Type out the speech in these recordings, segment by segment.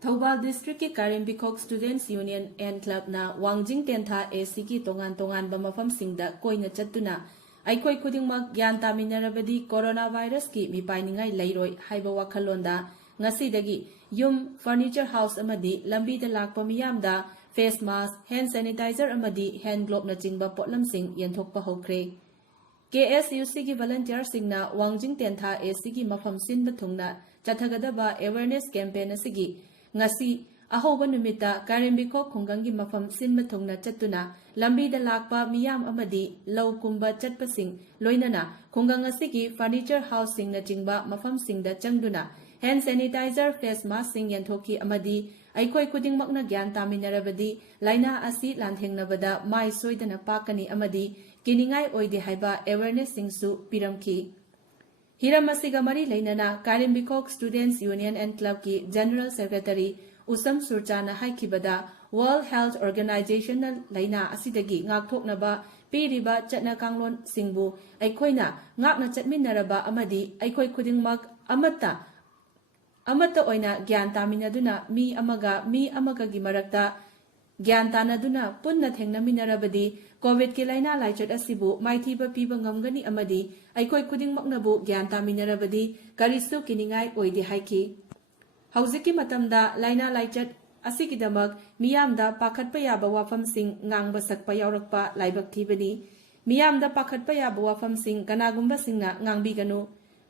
Thobal District ki Karim Bikok Students Union and Club na Wangjing Tentha AC ki tongan ba mafam singda koina chattuna aikoi khudingmak gyan taminarabadi coronavirus ki mipainingai leiroi haiba wakhalonda ngasidagi yum furniture house amadi lambi da lakpa miyamda face mask hand sanitizer amadi hand glove na chingba potlamsing yenthokpa hokre KSUC ki volunteer singna Wangjing Tentha AC ki mafam sinba thungna chathagadaba awareness campaign asigi ngasi ahoba numita Karim Bikok khungangi mafam sinba thungna chattuna lambi da lakpa miyam amadi low kumba chatpasing loinana khungang asigi furniture house sing na chingba mafam singda changduna hand sanitizer face mask sing yanthoki amadi aikoi khudingmakna gyan taminarabadi laina asi lanthengnabada mai soidana pakani amadi kiningai oide haiba awareness singsu piramki Hiramasiga mari lainana Karim Bikok Students Union and Club ki General Secretary Usam Surchana haikibada World Health Organization na laina asidagi ngakthoknaba piriba chatna kanglon singbu aikoina ngakna chatminaraba amadi aikoi khudingmak amata oina gyan taminaduna mi amaga gi marakta gyan tanaduna punna thengnaminarabadi Covid ki laina laichot asibu maithiba piba ngamgani amadi aikoi khudingmaknabu gyan taminarabadi karisu kiningai oide haiki hauziki matamda laina laichot asigidamak miyamda pakhatpa yaba wafamsing ngangba sakpa yaurakpa laibak thibani miyamda pakhatpa yaba wafamsing kanagumba singna ngangbiganu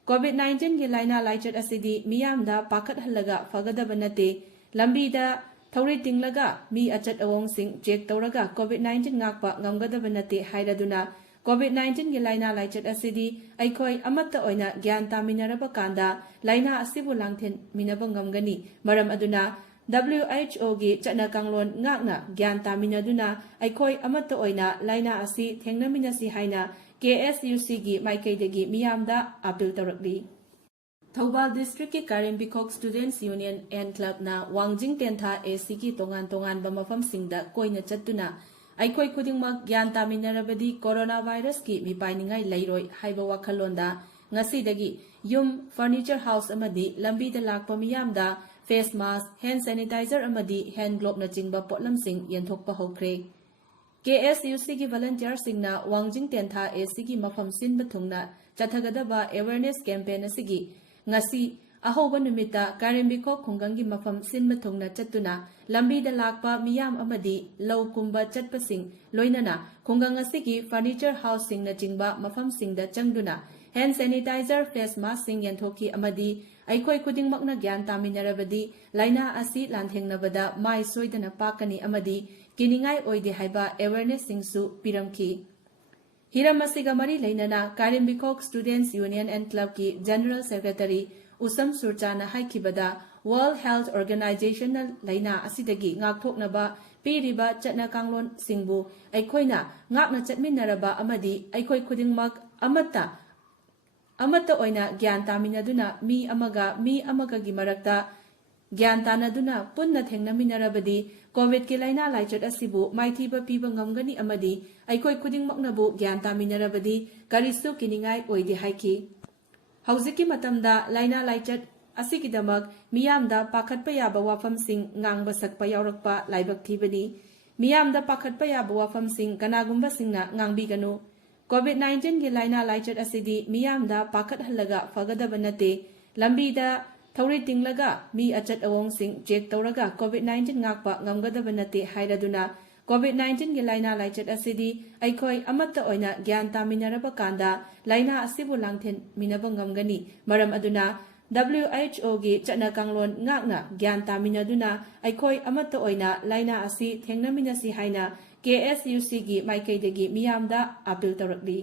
Covid-19 ki laina laichot asidi miyamda pakhat halaga fagadaba nate lambida Thori tinglaga mi achat awong sing check tawraga Covid-19 ngakpa ngamgadaba nate hairaduna Covid-19 gi laina laichat asidi aikoi amatta oina gyan taminaraba kanda laina asibu langthen minaba ngamgani maram aduna WHO gi chana kanglon ngakna gyan taminaduna aikoi amatta oina laina asi thengnaminasi haina KSUC gi maikaidagi miyamda appeal tawrakli Thobal District ki Karim Bikok Students Union and Club na Wangjing Tentha AC ki tongan ba mafam singda koina chattuna aikoi khudingmak gyan taminarabadi coronavirus ki mipainingai leiroi haiba wakhalonda ngasidagi yum furniture house amadi lambi da lakpa miyamda face mask hand sanitizer amadi hand glove na chingba potlamsing yenthokpa hokre KSUC ki volunteer singna Wangjing Tentha AC ki mafam sinba thungna chathagadaba awareness campaign asigi ngasi ahoba numita Karim Bikok khungangi mafam sinma thungna chattuna lambi da lakpa miyam amadi low kumba chatpasing loinana khungang asigi furniture house sing na chingba mafam singda changduna hand sanitizer face mask sing yanthoki amadi aikoi khudingmakna gyan taminarabadi laina asi lanthengnabada mai soidana pakani amadi kiningai oide haiba awareness singsu piramki Hiramasiga mari lainana Karim Bikok Students Union and Club ki General Secretary Usam Surchana haikibada World Health Organization na laina asidagi ngakthoknaba piriba chatna kanglon singbu aikoina ngakna chatminaraba amadi aikoi khudingmak amata oina gyan taminaduna mi amaga gi marakta gyan tanaduna punna thengnaminarabadi Covid ki laina laichot asibu maithiba piba ngamgani amadi aikoi khudingmaknabu gyan taminarabadi karisu kiningai oide haiki hauziki matamda laina laichot asigidamak miyamda pakhatpa yaba wafamsing ngangba sakpa yaurakpa laibak thibani miyamda pakhatpa yaba wafamsing kanagumba singna ngangbiganu Covid-19 gi laina laichot asidi miyamda pakhat halaga fagadaba nate lambida Thori tinglaga mi achat awong sing check tawraga Covid-19 ngakpa ngamgadaba nate hairaduna Covid-19 gi laina laichat asidi aikoi amatta oina gyan taminaraba kanda laina asibu langthen minaba ngamgani maram aduna WHO gi chana kanglon ngakna gyan taminaduna aikoi amatta oina laina asi thengnaminasi haina KSUC gi maikaidagi miyamda appeal tawrakli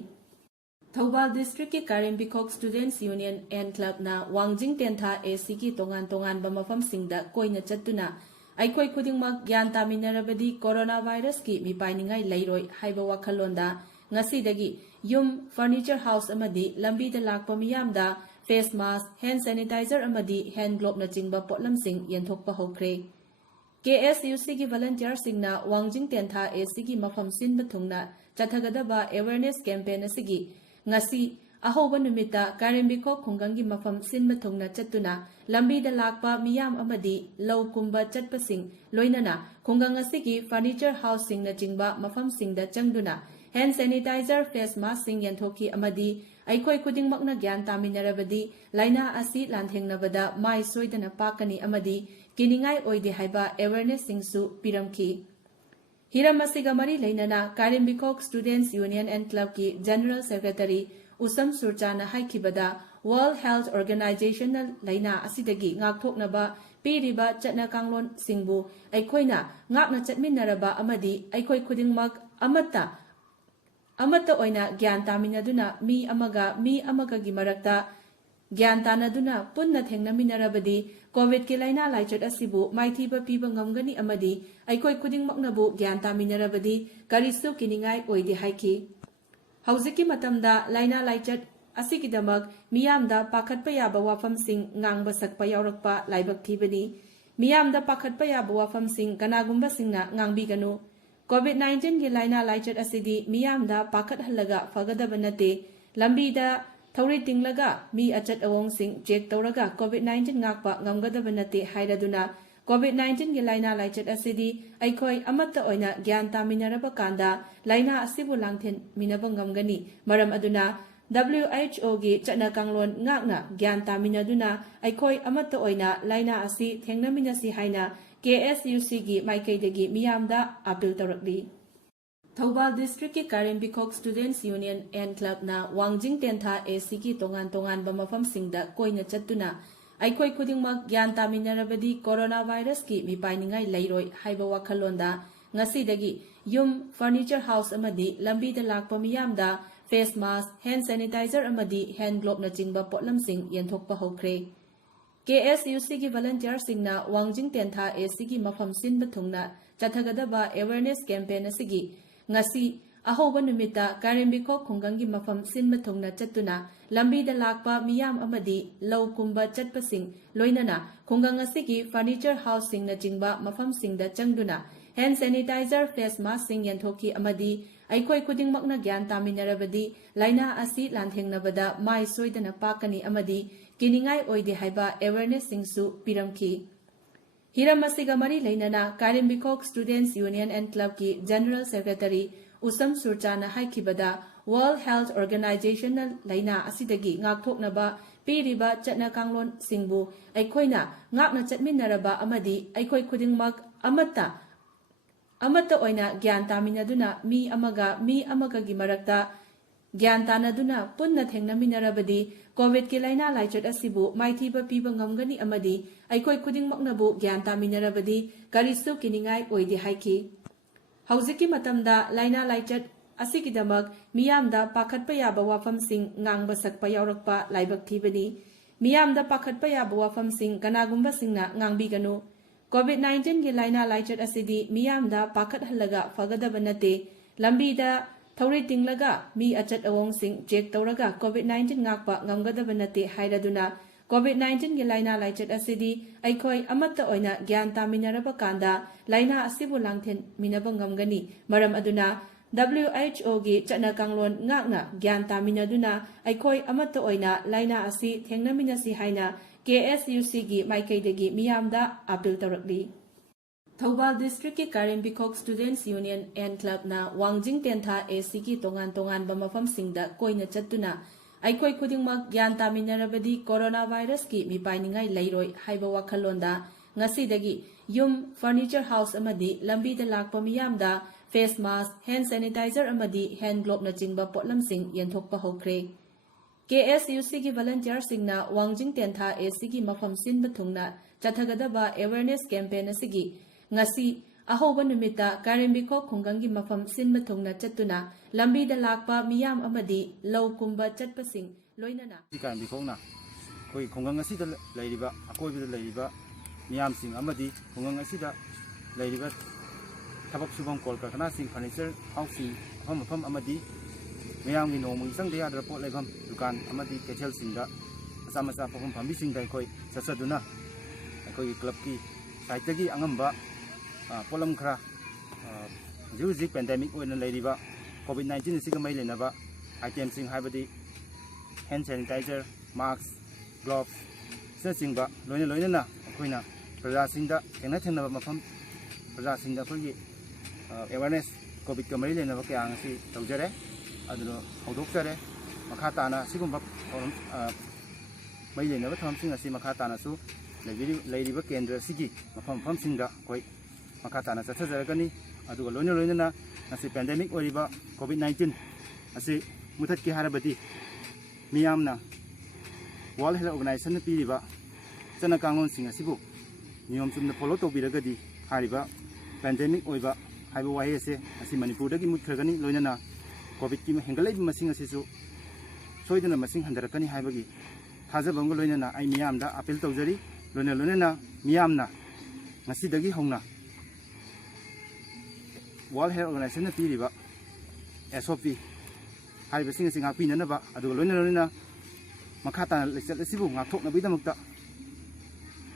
Thobal District ki Karim Bikok Students Union and Club na Wangjing Tentha AC ki tongan ba mafam singda koina chattuna aikoi khudingmak gyan taminarabadi coronavirus ki mipainingai leiroi haiba wakhalonda ngasidagi yum furniture house amadi lambi da lakpa miyamda face mask hand sanitizer amadi hand glove na chingba potlamsing yenthokpa hokre KSUC ki volunteer singna Wangjing Tentha AC ki mafam sinba thungna chathagadaba awareness campaign asigi ngasi ꯑꯍꯧꯕ ꯅꯨꯃꯤꯠꯇ ꯀꯥꯏꯔꯦꯝꯕꯤꯈꯣꯛ ꯈꯨꯡꯒꯪꯒꯤ ꯃꯐꯝ ꯁꯤꯟꯕ ꯊꯨꯡꯅ ꯆꯠꯇꯨꯅ ꯂꯝꯕꯤꯗ ꯂꯥꯛꯄ ꯃꯤꯌꯥꯝ ꯑꯃꯗꯤ ꯂꯧ ꯀꯨꯝꯕ ꯆꯠꯄꯁꯤꯡ ꯂꯣꯏꯅꯅ ꯈꯨꯡꯒꯪ ꯑꯁꯤꯒꯤ ꯐꯔꯅꯤꯆꯔ ꯍꯥꯎꯁꯁꯤꯡꯅꯆꯤꯡꯕ ꯃꯐꯝꯁꯤꯡꯗ ꯆꯪꯗꯨꯅ ꯍꯦꯟ ꯁꯦꯅꯤꯇꯥꯏꯖꯔ ꯐꯦꯁ ꯃꯥस्कꯁꯤꯡ ꯌꯦꯟꯊꯣꯛꯈꯤ ꯑꯃꯗꯤ ꯑꯩꯈꯣꯏ ꯈꯨꯗꯤꯡꯃꯛꯅ ꯒ꯭ꯌꯥꯟ ꯇꯥꯃꯤꯟꯅꯔꯕꯗꯤ ꯂꯥꯏꯅꯥ ꯑꯁꯤ ꯂꯥꯟꯊꯦꯡꯅꯕꯗ ꯃꯥꯏ ꯁꯣꯏꯗꯅ ꯄꯥꯛꯀꯅꯤ ꯑꯃꯗꯤ ꯀꯤꯅꯤꯡꯉꯥꯏ ꯑꯣꯏꯗꯦ ꯍꯥꯏꯕ ꯑꯦꯋꯦꯌꯔꯅꯦꯁꯁꯤꯡꯁꯨ ꯄꯤꯔꯝꯈꯤ꯫ ꯍꯤꯔꯝ ꯑꯁꯤꯒ ꯃꯔꯤ ꯂꯩꯅꯅ ꯀꯥꯏꯔꯦꯝꯕꯤꯈꯣꯛ ꯁ꯭ꯇꯨꯗꯦꯟꯠꯁ ꯌꯨꯅꯤꯌꯟ ꯑꯦꯟड ꯀ꯭ꯂꯕꯀꯤ ꯖꯦꯅꯔꯦꯜ ꯁꯦꯀ꯭ꯔꯦꯇꯔꯤ ꯎꯁꯝ ꯁꯨꯔꯆꯥꯅ ꯍꯥꯏꯈꯤꯕꯗ ꯋꯥꯔꯜꯗ ꯍꯦꯜꯊ ꯑꯣꯔꯒꯅꯥꯏꯖꯦꯁꯟꯅ ꯂꯥꯏꯅꯥ ꯑꯁꯤꯗꯒꯤ ꯉꯥꯛꯊꯣꯛꯅꯕ ꯄꯤꯔꯤꯕ ꯆꯠꯅ ꯀꯥꯡꯂꯣꯟꯁꯤꯡꯕꯨ ꯑꯩꯈꯣꯏꯅ ꯉꯥꯛꯅ ꯆꯠꯃꯤꯟꯅꯔꯕ ꯑꯃꯗꯤ ꯑꯩꯈꯣꯏ ꯈꯨꯗꯤꯡꯃꯛ ꯑꯃꯠꯇ ꯑꯣꯏꯅ ꯒ꯭ꯌꯥꯟ ꯇꯥꯃꯤꯟꯅꯗꯨꯅ ꯃꯤ ꯑꯃꯒꯒꯤ ꯃꯔꯛꯇ ꯒ꯭ꯌꯥꯟ ꯇꯥꯅꯗꯨꯅ ꯄꯨꯟꯅ ꯊꯦꯡꯅꯃꯤꯟꯅꯔꯕꯗꯤ ꯀꯣꯚꯤꯗꯀꯤ ꯂꯥꯏꯅꯥ ꯂꯥꯏꯆꯠ ꯑꯁꯤꯕꯨ ꯃꯥꯏꯊꯤꯕ ꯄꯤꯕ ꯉꯝꯒꯅꯤ ꯑꯃꯗꯤ ꯑꯩꯈꯣꯏ ꯈꯨꯗꯤꯡꯃꯛꯅꯕꯨ ꯒ꯭ꯌꯥꯟ ꯇꯥꯃꯤꯟꯅꯔꯕꯗꯤ ꯀꯔꯤꯁꯨ ꯀꯤꯅꯤꯡꯉꯥꯏ ꯑꯣꯏꯗꯦ ꯍꯥꯏꯈꯤ꯫ ꯍꯧꯖꯤꯛꯀꯤ ꯃꯇꯝꯗ ꯂꯥꯏꯅꯥ ꯂꯥꯏꯆꯠ ꯑꯁꯤꯒꯤꯗꯃꯛ ꯃꯤꯌꯥꯝꯗ ꯄꯥꯈꯠꯄ ꯌꯥꯕ ꯋꯥꯐꯝꯁꯤꯡ ꯉꯥꯡꯕ ꯁꯛꯄ ꯌꯥꯎꯔꯛꯄ ꯂꯥꯏꯕꯛ ꯊꯤꯕꯅꯤ꯫ ꯃꯤꯌꯥꯝꯗ ꯄꯥꯈꯠꯄ ꯌꯥꯕ ꯋꯥꯐꯝꯁꯤꯡ ꯀꯅꯥꯒꯨꯝꯕꯁꯤꯡꯅ ꯉꯥꯡꯕꯤꯒꯅꯨ꯫ Covid-19ꯒꯤ ꯂꯥꯏꯅꯥ ꯂꯥꯏꯆꯠ ꯑꯁꯤꯗꯤ ꯃꯤꯌꯥꯝꯗ ꯄꯥꯈꯠꯍꯜꯂꯒ ꯐꯒꯗꯕ ꯅꯠꯇꯦ꯫ ꯂꯝꯕꯤꯗ ꯊꯧꯔꯤ ꯇꯤꯡꯂꯒ ꯃꯤ ꯑꯆꯠ ꯑꯋꯣꯡꯁꯤꯡ ꯆꯦꯛ ꯇꯧꯔꯒ Covid-19 ꯉꯥꯛꯄ ꯉꯝꯒꯗꯕ ꯅꯠꯇꯦ ꯍꯥꯏꯔꯗꯨꯅ Covid-19ꯒꯤ ꯂꯥꯏꯅꯥ ꯂꯥꯏꯆꯠ ꯑꯁꯤꯗꯤ ꯑꯩꯈꯣꯏ ꯑꯃꯠꯇ ꯑꯣꯏꯅ ꯒ꯭ꯌꯥꯟ ꯇꯥꯃꯤꯟꯅꯔꯕ ꯀꯥꯟꯗ ꯂꯥꯏꯅꯥ ꯑꯁꯤꯕꯨ ꯂꯥꯟꯊꯦꯡꯃꯤꯟꯅꯕ ꯉꯝꯒꯅꯤ꯫ ꯃꯔꯝ ꯑꯗꯨꯅ WHOꯒꯤ ꯆꯠꯅ ꯀꯥꯡꯂꯣꯟ ꯉꯥꯛꯅ ꯒ꯭ꯌꯥꯟ ꯇꯥꯃꯤꯟꯅꯗꯨꯅ ꯑꯩꯈꯣꯏ ꯑꯃꯠꯇ ꯑꯣꯏꯅ ꯂꯥꯏꯅꯥ ꯑꯁꯤ ꯊꯦꯡꯅꯃꯤꯟꯅꯁꯤ ꯍꯥꯏꯅ KSUCꯒꯤ ꯃꯥꯏꯀꯩꯗꯒꯤ ꯃꯤꯌꯥꯝꯗ ꯑꯄꯤꯜ ꯇꯧꯔꯛꯂꯤ꯫ ꯊꯧꯕꯥꯜ ꯗꯤꯁꯇ꯭ꯔꯤꯛꯀꯤ ꯀꯥꯏꯔꯦꯝꯕꯤꯈꯣꯛ ꯁ꯭ꯇꯨꯗꯦꯟꯠꯁ ꯌꯨꯅꯤꯌꯟ ꯑꯦꯟ ꯀ꯭ꯂꯕꯅ ꯋꯥꯡꯖꯤꯡ ꯇꯦꯟꯊꯥ ACꯒꯤ ꯇꯣꯉꯥꯟ ꯇꯣꯉꯥꯟꯕ ꯃꯐꯝꯁꯤꯡꯗ ꯀꯣꯏꯅ ꯆꯠꯇꯨꯅ ꯑꯩꯈꯣꯏ ꯈꯨꯗꯤꯡꯃꯛ ꯒ꯭ꯌꯥꯟ ꯇꯥꯃꯤꯟꯅꯔꯕꯗꯤ ꯀꯣꯔꯣꯅꯥ ꯚꯥꯏꯔꯁꯀꯤ ꯃꯤꯄꯥꯏꯅꯤꯡꯉꯥꯏ ꯂꯩꯔꯣꯏ ꯍꯥꯏꯕ ꯋꯥꯈꯜꯂꯣꯟꯗ ꯉꯁꯤꯗꯒꯤ ꯌꯨꯝ, ꯐꯔꯅꯤꯆꯔ ꯍꯥꯎꯁ ꯑꯃꯗꯤ ꯂꯝꯕꯤꯗ ꯂꯥꯛꯄ ꯃꯤꯌꯥꯝꯗ ꯐꯦꯁ ꯃꯥस्क, ꯍꯦꯟ ꯁꯦꯅꯤꯇꯥꯏꯖꯔ ꯑꯃꯗꯤ ꯍꯦꯟ ꯒ꯭ꯂꯣꯕꯅꯆꯤꯡꯕ ꯄꯣꯠꯂꯝꯁꯤꯡ ꯌꯦꯟꯊꯣꯛꯄ ꯍꯧꯈ꯭ꯔꯦ꯫ KSUCꯒꯤ ꯚꯂꯟꯇꯤꯌꯔꯁꯤꯡꯅ ꯋꯥꯡꯖꯤꯡ ꯇꯦꯟꯊꯥ ACꯒꯤ ꯃꯐꯝ ꯁꯤꯟꯕ ꯊꯨꯡꯅ ꯆꯠꯊꯒꯗꯕ ꯑꯦꯋꯦꯌꯔꯅꯦꯁ ꯀꯦꯝꯄꯦꯟ ꯑꯁꯤꯒꯤ ꯉꯁꯤ ꯑꯍꯧꯕ ꯅꯨꯃꯤꯠꯇ ꯀꯥꯏꯔꯦꯝꯕꯤꯈꯣꯛ ꯈꯨꯡꯒꯪꯒꯤ ꯃꯐꯝ ꯁꯤꯟꯕ ꯊꯨꯡꯅ ꯆꯠꯇꯨꯅ ꯂꯝꯕꯤꯗ ꯂꯥꯛꯄ ꯃꯤꯌꯥꯝ ꯑꯃꯗꯤ ꯂꯧ ꯀꯨꯝꯕ ꯆꯠꯄꯁꯤꯡ ꯂꯣꯏꯅꯅ ꯈꯨꯡꯒꯪ ꯑꯁꯤꯒꯤ ꯐꯔꯅꯤꯆꯔ ꯍꯥꯎꯁꯁꯤꯡꯅꯆꯤꯡꯕ ꯃꯐꯝꯁꯤꯡꯗ ꯆꯪꯗꯨꯅ ꯍꯦꯟ ꯁꯦꯅꯤꯇꯥꯏꯖꯔ ꯐꯦꯁ ꯃꯥस्कꯁꯤꯡ ꯌꯦꯟꯊꯣꯛꯈꯤ ꯑꯃꯗꯤ ꯑꯩꯈꯣꯏ ꯈꯨꯗꯤꯡꯃꯛꯅ ꯒ꯭ꯌꯥꯟ ꯇꯥꯃꯤꯟꯅꯔꯕꯗꯤ ꯂꯥꯏꯅꯥ ꯑꯁꯤ ꯂꯥꯟꯊꯦꯡꯅꯕꯗ ꯃꯥꯏ ꯁꯣꯏꯗꯅ ꯄꯥꯛꯀꯅꯤ ꯑꯃꯗꯤ ꯀꯤꯅꯤꯡꯉꯥꯏ ꯑꯣꯏꯗꯦ ꯍꯥꯏꯕ ꯑꯦꯋꯦꯌꯔꯅꯦꯁꯁꯤꯡꯁꯨ ꯄꯤꯔꯝꯈꯤ꯫ ꯍꯤꯔꯝ ꯑꯁꯤꯒ ꯃꯔꯤ ꯂꯩꯅꯅ ꯀꯥꯏꯔꯦꯝꯕꯤꯈꯣꯛ ꯁ꯭ꯇꯨꯗꯦꯟꯠꯁ ꯌꯨꯅꯤꯌꯟ ꯑꯦꯟ ꯀ꯭ꯂꯕꯀꯤ ꯖꯦꯅꯔꯦꯜ ꯁꯦꯀ꯭ꯔꯦꯇꯔꯤ ꯎꯁꯝ ꯁꯨꯔꯆꯥꯅ ꯍꯥꯏꯈꯤꯕꯗ ꯋꯥꯔꯜꯗ ꯍꯦꯜꯊ ꯑꯣꯔꯒꯅꯥꯏꯖꯦꯁꯟꯅ ꯂꯥꯏꯅꯥ ꯑꯁꯤꯗꯒꯤ ꯉꯥꯛꯊꯣꯛꯅꯕ ꯄꯤꯔꯤꯕ ꯆꯠꯅ ꯀꯥꯡꯂꯣꯟꯁꯤꯡꯕꯨ ꯑꯩꯈꯣꯏꯅ ꯉꯥꯛꯅ ꯆꯠꯃꯤꯟꯅꯔꯕ ꯑꯃꯗꯤ ꯑꯩꯈꯣいꯈꯨꯗꯤꯡꯃꯛ ꯑꯃꯠꯇ ꯑꯣꯏꯅ ꯒ꯭ꯌꯥꯟ ꯇꯥꯃꯤꯟꯅꯗꯨꯅ ꯃꯤ ꯑꯃꯒꯒꯤ ꯃꯔꯛꯇ ꯒ꯭ꯌꯥꯟ ꯇꯥꯅꯗꯨꯅ ꯄꯨꯟꯅ ꯊꯦꯡꯅꯃꯤꯟꯅꯔꯕꯗꯤ ꯀꯣꯚꯤꯗꯀꯤ ꯂꯥꯏꯅꯥ ꯂꯥꯏꯆꯠ ꯑꯁꯤꯕꯨ ꯃꯥꯏꯊꯤꯕ ꯄꯤꯕ ꯉꯝꯒꯅꯤ ꯑꯃꯗꯤ ꯑꯩꯈꯣꯏ ꯈꯨꯗꯤꯡꯃꯛꯅꯕꯨ ꯒ꯭ꯌꯥꯟ ꯇꯥꯃꯤꯟꯅꯔꯕꯗꯤ ꯀꯔꯤꯁꯨ ꯀꯤꯅꯤꯡꯉꯥꯏ ꯑꯣꯏꯗꯦ ꯍꯥꯏꯈꯤ꯫ ꯍꯧꯖꯤꯛꯀꯤ ꯃꯇꯝꯗ ꯂꯥꯏꯅꯥ ꯂꯥꯏꯆꯠ ꯑꯁꯤꯒꯤꯗꯃꯛ ꯃꯤꯌꯥꯝꯗ ꯄꯥꯈꯠꯄ ꯌꯥꯕ ꯋꯥꯐꯝꯁꯤꯡ ꯉꯥꯡꯕ ꯁꯛꯄ ꯌꯥꯎꯔꯛꯄ ꯂꯥꯏꯕꯛ ꯊꯤꯕꯅꯤ꯫ ꯃꯤꯌꯥꯝꯗ ꯄꯥꯈꯠꯄ ꯌꯥꯕ ꯋꯥꯐꯝꯁꯤꯡ ꯀꯅꯥꯒꯨꯝꯕꯁꯤꯡꯅ ꯉꯥꯡꯕꯤꯒꯅꯨ꯫ Covid-19ꯒꯤ ꯂꯥꯏꯅꯥ ꯂꯥꯏꯆꯠ ꯑꯁꯤꯗꯤ ꯃꯤꯌꯥꯝꯗ ꯄꯥꯈꯠꯍꯜꯂꯒ ꯐꯒꯗꯕ ꯅꯠꯇꯦ꯫ ꯂꯝꯕꯤꯗ ꯊꯧꯔꯤ ꯇꯤꯡꯂꯒ ꯃꯤ ꯑꯆꯠ ꯑꯋꯣꯡꯁꯤꯡ ꯆꯦꯛ ꯇꯧꯔꯒ Covid-19 ꯉꯥꯛꯄ ꯉꯝꯒꯗꯕ ꯅꯠꯇꯦ ꯍꯥꯏꯔꯗꯨꯅ Covid-19ꯒꯤ ꯂꯥꯏꯅꯥ ꯂꯥꯏꯆꯠ ꯑꯁꯤꯗꯤ ꯑꯩꯈꯣꯏ ꯑꯃꯠꯇ ꯑꯣꯏꯅ ꯒ꯭ꯌꯥꯟ ꯇꯥꯃꯤꯟꯅꯔꯕ ꯀꯥꯟꯗ ꯂꯥꯏꯅꯥ ꯑꯁꯤꯕꯨ ꯂꯥꯟꯊꯦꯡꯃꯤꯟꯅꯕ ꯉꯝꯒꯅꯤ꯫ ꯃꯔꯝ ꯑꯗꯨꯅ WHOꯒꯤ ꯆꯠꯅ ꯀꯥꯡꯂꯣꯟ ꯉꯥꯛꯅ ꯒ꯭ꯌꯥꯟ ꯇꯥꯃꯤꯟꯅꯗꯨꯅ ꯑꯩꯈꯣꯏ ꯑꯃꯠꯇ ꯑꯣꯏꯅ ꯂꯥꯏꯅꯥ ꯑꯁꯤ ꯊꯦꯡꯅꯃꯤꯟꯅꯁꯤ ꯍꯥꯏꯅ KSUCꯒꯤ ꯃꯥꯏꯀꯩꯗꯒꯤ ꯃꯤꯌꯥꯝꯗ ꯑꯄꯤꯜ ꯇꯧꯔꯛꯂꯤ꯫ ꯊꯧꯕꯥꯜ ꯗꯤꯁꯇ꯭ꯔꯤꯛꯀꯤ ꯀꯥꯏꯔꯦꯝꯕꯤꯈꯣꯛ ꯁ꯭ꯇꯨꯗꯦꯟꯠꯁ ꯌꯨꯅꯤꯌꯟ ꯑꯦꯟ ꯀ꯭ꯂꯕꯅ ꯋꯥꯡꯖꯤꯡ ꯇꯦꯟꯊꯥ ACꯒꯤ ꯇꯣꯉꯥꯟ ꯇꯣꯉꯥꯟꯕ ꯃꯐꯝꯁꯤꯡꯗ ꯀꯣꯏꯅ ꯆꯠꯇꯨꯅ ꯑꯩꯈꯣꯏ ꯈꯨꯗꯤꯡꯃꯛ ꯒ꯭ꯌꯥꯟ ꯇꯥꯃꯤꯟꯅꯔꯕꯗꯤ ꯀꯣꯔꯣꯅꯥ ꯚꯥꯏꯔꯁꯀꯤ ꯃꯤꯄꯥꯏꯅꯤꯡꯉꯥꯏ ꯂꯩꯔꯣꯏ ꯍꯥꯏꯕ ꯋꯥꯈꯜꯂꯣꯟꯗ ꯉꯁꯤꯗꯒꯤ ꯌꯨꯝ, ꯐꯔꯅꯤꯆꯔ ꯍꯥꯎꯁ ꯑꯃꯗꯤ ꯂꯝꯕꯤꯗ ꯂꯥꯛꯄ ꯃꯤꯌꯥꯝꯗ ꯐꯦꯁ ꯃꯥस्क, ꯍꯦꯟ ꯁꯦꯅꯤꯇꯥꯏꯖꯔ ꯑꯃꯗꯤ ꯍꯦꯟ ꯒ꯭ꯂꯣꯕꯅꯆꯤꯡꯕ ꯄꯣꯠꯂꯝꯁꯤꯡ ꯌꯦꯟꯊꯣꯛꯄ ꯍꯧꯈ꯭ꯔꯦ꯫ KSUCꯒꯤ ꯚꯂꯟꯇꯤꯌꯔꯁꯤꯡꯅ ꯋꯥꯡꯖꯤꯡ ꯇꯦꯟꯊꯥ ACꯒꯤ ꯃꯐꯝ ꯁꯤꯟꯕ ꯊꯨꯡꯅ ꯆꯠꯊꯒꯗꯕ ꯑꯦꯋꯦꯌꯔꯅꯦꯁ ꯀꯦꯝꯄꯦꯟ ꯑꯁꯤꯒꯤ ꯉꯁꯤ ꯑꯍꯧꯕ ꯅꯨꯃꯤꯠꯇ ꯀꯥꯏꯔꯦꯝꯕꯤꯈꯣꯛ ꯈꯨꯡꯒꯪꯒꯤ ꯃꯐꯝ ꯁꯤꯟꯕ ꯊꯨꯡꯅ ꯆꯠꯇꯨꯅ ꯂꯝꯕꯤꯗ ꯂꯥꯛꯄ ꯃꯤꯌꯥꯝ ꯑꯃꯗꯤ ꯂꯧ ꯀꯨꯝꯕ ꯆꯠꯄꯁꯤꯡ ꯂꯣꯏꯅꯅ ꯀꯥꯏꯔꯦꯝꯕꯤꯈꯣꯛꯅ ꯑꯩꯈꯣꯏ ꯈꯨꯡꯒꯪ ꯑꯁꯤꯗ ꯂꯩꯔꯤꯕ ꯑꯀꯣꯏꯕꯗ ꯂꯩꯔꯤꯕ ꯃꯤꯌꯥꯝꯁꯤꯡ ꯑꯃꯗꯤ ꯈꯨꯡꯒꯪ ꯑꯁꯤꯗ ꯂꯩꯔꯤꯕ ꯊꯕꯛ ꯁꯨꯐꯝ ꯀꯣꯜ ꯀꯔꯈꯅꯥꯁꯤꯡ, ꯐꯔꯅꯤꯆꯔ ꯍꯥꯎꯁꯁꯤꯡ ꯃꯐꯝ ꯑꯃꯗꯤ ꯃꯌꯥꯝꯒꯤ ꯅꯣꯡꯃꯒꯤ ꯆꯪꯗ ꯌꯥꯗ꯭ꯔꯕ ꯄꯣꯠ ꯂꯩꯐꯝ ꯗꯨꯀꯥꯟ ꯑꯃꯗꯤ ꯀꯩꯊꯦꯜꯁꯤꯡꯗ ꯃꯆꯥ ꯄꯣꯠꯐꯝ ꯐꯝꯕꯤꯁꯤꯡꯗ ꯑꯩꯈꯣꯏ ꯆꯠꯆꯗꯨꯅ ꯑꯩꯈꯣꯏꯒꯤ ꯀ꯭ꯂꯕꯀꯤ ꯁꯥꯏꯠꯇꯒꯤ ꯑꯉꯝꯕ ꯄꯣꯠꯂꯝ ꯈꯔ ꯍꯧꯖꯤꯛ ꯄꯦꯟꯗꯦꯃꯤꯛ ꯑꯣꯏꯅ ꯂꯩꯔꯤꯕ Covid-19 ꯑꯁꯤꯒ ꯃꯔꯤ ꯂꯩꯅꯕ ꯑꯥꯏꯇꯦꯝꯁꯤꯡ ꯍꯥꯏꯕꯗꯤ hand sanitizer mask gloves ꯁꯤꯅꯆꯤꯡꯕ ꯂꯣꯏꯅ ꯂꯣꯏꯅꯅ ꯑꯩꯈꯣꯏꯅ ꯄ꯭ꯔꯖꯥꯁꯤꯡꯗ ꯊꯦꯡꯅꯕ ꯃꯐꯝ ꯄ꯭ꯔꯖꯥꯁꯤꯡꯗ ꯑꯩꯈꯣꯏꯒꯤ ꯑꯦꯋꯥꯔꯅꯦꯁ ꯀꯣꯚꯤꯗꯀ ꯃꯔꯤ ꯂꯩꯅꯕ ꯀꯌꯥ ꯉꯁꯤ ꯇꯧꯖꯔꯦ ꯑꯗꯨꯅ ꯍꯧꯗꯣꯛꯆꯔꯦ ꯃꯈꯥ ꯇꯥꯅ ꯑꯁꯤꯒꯨꯝꯕ ꯃꯔꯤ ꯂꯩꯅꯕ ꯊꯧꯔꯝꯁꯤꯡ ꯑꯁꯤ ꯃꯈꯥ ꯇꯥꯅꯁꯨ ꯂꯩꯔꯤꯕ ꯀꯦꯟꯗ꯭ꯔ ꯑꯁꯤꯒꯤ ꯃꯐꯝꯁꯤꯡꯗ ꯑꯩꯈꯣꯏ ꯃꯈꯥ ꯇꯥꯅ ꯆꯠꯊꯖꯔꯒꯅꯤ ꯑꯗꯨꯒ ꯂꯣꯏꯅ ꯂꯣꯏꯅꯅ ꯉꯁꯤ ꯄꯦꯟꯗꯦꯃꯤꯛ ꯑꯣꯏꯔꯤꯕ ꯀꯣꯚꯤꯗ-19 ꯑꯁꯤ ꯃꯨꯊꯠꯀꯦ ꯍꯥꯏꯔꯕꯗꯤ ꯃꯤꯌꯥꯝꯅ ꯋꯥꯔꯜ ꯍꯦꯜꯊ ꯑꯣꯔꯒꯅꯥꯏꯖꯦꯁꯟꯅ ꯄꯤꯔꯤꯕ ꯆꯠꯅ ꯀꯥꯡꯂꯣꯟꯁꯤꯡ ꯑꯁꯤꯕꯨ ꯅꯤꯌꯣꯝ ꯆꯨꯝꯅ ꯐꯣꯂꯣ ꯇꯧꯕꯤꯔꯒꯗꯤ ꯍꯥꯏꯔꯤꯕ ꯄꯦꯟꯗꯦꯃꯤꯛ ꯑꯣꯏꯕ ꯍꯥꯏꯕ ꯋꯥꯍꯩ ꯑꯁꯤ ꯉꯁꯤ ꯃꯅꯤꯄꯨꯔꯗꯒꯤ ꯃꯨꯠꯈ꯭ꯔꯒꯅꯤ ꯂꯣꯏꯅꯅ ꯀꯣꯚꯤꯗꯀꯤ ꯍꯦꯟꯒꯠꯂꯛꯏꯕ ꯃꯁꯤꯡ ꯑꯁꯤꯁꯨ ꯁꯣꯏꯗꯅ ꯃꯁꯤꯡ ꯍꯟꯊꯔꯛꯀꯅꯤ ꯍꯥꯏꯕꯒꯤ ꯊꯥꯖꯕ ꯑꯃꯒ ꯂꯣꯏꯅꯅ ꯑꯩ ꯃꯤꯌꯥꯝꯗ ꯑꯄꯤꯜ ꯇꯧꯖꯔꯤ ꯂꯣꯏꯅ ꯂꯣꯏꯅꯅ ꯃꯤꯌꯥꯝꯅ ꯉꯁꯤꯗꯒꯤ ꯍꯧꯅ ꯋꯥꯔꯜ ꯍꯦꯜꯊ ꯑꯣꯔꯒꯅꯥꯏꯖꯦꯁꯟꯅ ꯄꯤꯔꯤꯕ SOP ꯍꯥꯏꯔꯤꯕꯁꯤꯡ ꯑꯁꯤ ꯉꯥꯛꯄꯤꯅꯅꯕ ꯑꯗꯨꯒ ꯂꯣꯏꯅ ꯂꯣꯏꯅꯅ ꯃꯈꯥ ꯇꯥꯅ ꯂꯩꯆꯠ ꯑꯁꯤꯕꯨ ꯉꯥꯛꯊꯣꯛꯅꯕꯒꯤꯗꯃꯛꯇ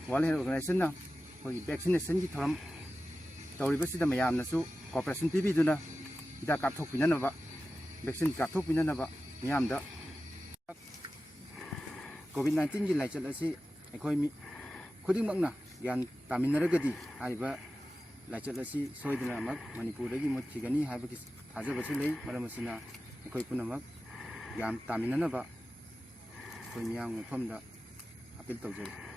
ꯋꯥꯔꯜ ꯍꯦꯜꯊ ꯑꯣꯔꯒꯅꯥꯏꯖꯦꯁꯟꯅ ꯑꯩꯈꯣꯏꯒꯤ ꯚꯦꯛꯁꯤꯅꯦꯁꯟꯒꯤ ꯊꯧꯔꯝ ꯇꯧꯔꯤꯕꯁꯤꯗ ꯃꯌꯥꯝꯅꯁꯨ ꯀooperation ꯄꯤꯕꯤꯗꯨꯅ ꯍꯤꯗꯥꯛ ꯀꯥꯞꯊꯣꯛꯄꯤꯅꯅꯕ ꯚꯦꯛꯁꯤꯟ ꯀꯥꯞꯊꯣꯛꯄꯤꯅꯅꯕ ꯃꯤꯌꯥꯝꯗ ꯀꯣꯚꯤꯗ-19ꯒꯤ ꯂꯥꯏꯆꯠ ꯑꯁꯤ ꯑꯩꯈꯣꯏ ꯃꯤ ꯈꯨꯗꯤꯡꯃꯛꯅ ꯒ꯭ꯌꯥꯟ ꯇꯥꯃꯤꯟꯅꯔꯒꯗꯤ ꯍꯥꯏꯔꯤꯕ ꯂꯥꯏꯆꯠ ꯑꯁꯤ ꯁꯣꯏꯗꯅꯃꯛ ꯃꯅꯤꯄꯨꯔꯗꯒꯤ ꯃꯨꯠꯈꯤꯒꯅꯤ ꯍꯥꯏꯕꯒꯤ ꯊꯥꯖꯕꯁꯨ ꯂꯩ ꯃꯔꯝ ꯑꯁꯤꯅ ꯑꯩꯈꯣꯏ ꯄꯨꯝꯅꯃꯛ ꯒ꯭ꯌꯥꯟ ꯇꯥꯃꯤꯟꯅꯅꯕ ꯑꯩꯈꯣꯏ ꯃꯤꯌꯥꯝꯒꯤ ꯃꯐꯝꯗ ꯑꯄꯤꯜ ꯇꯧꯖꯔꯤ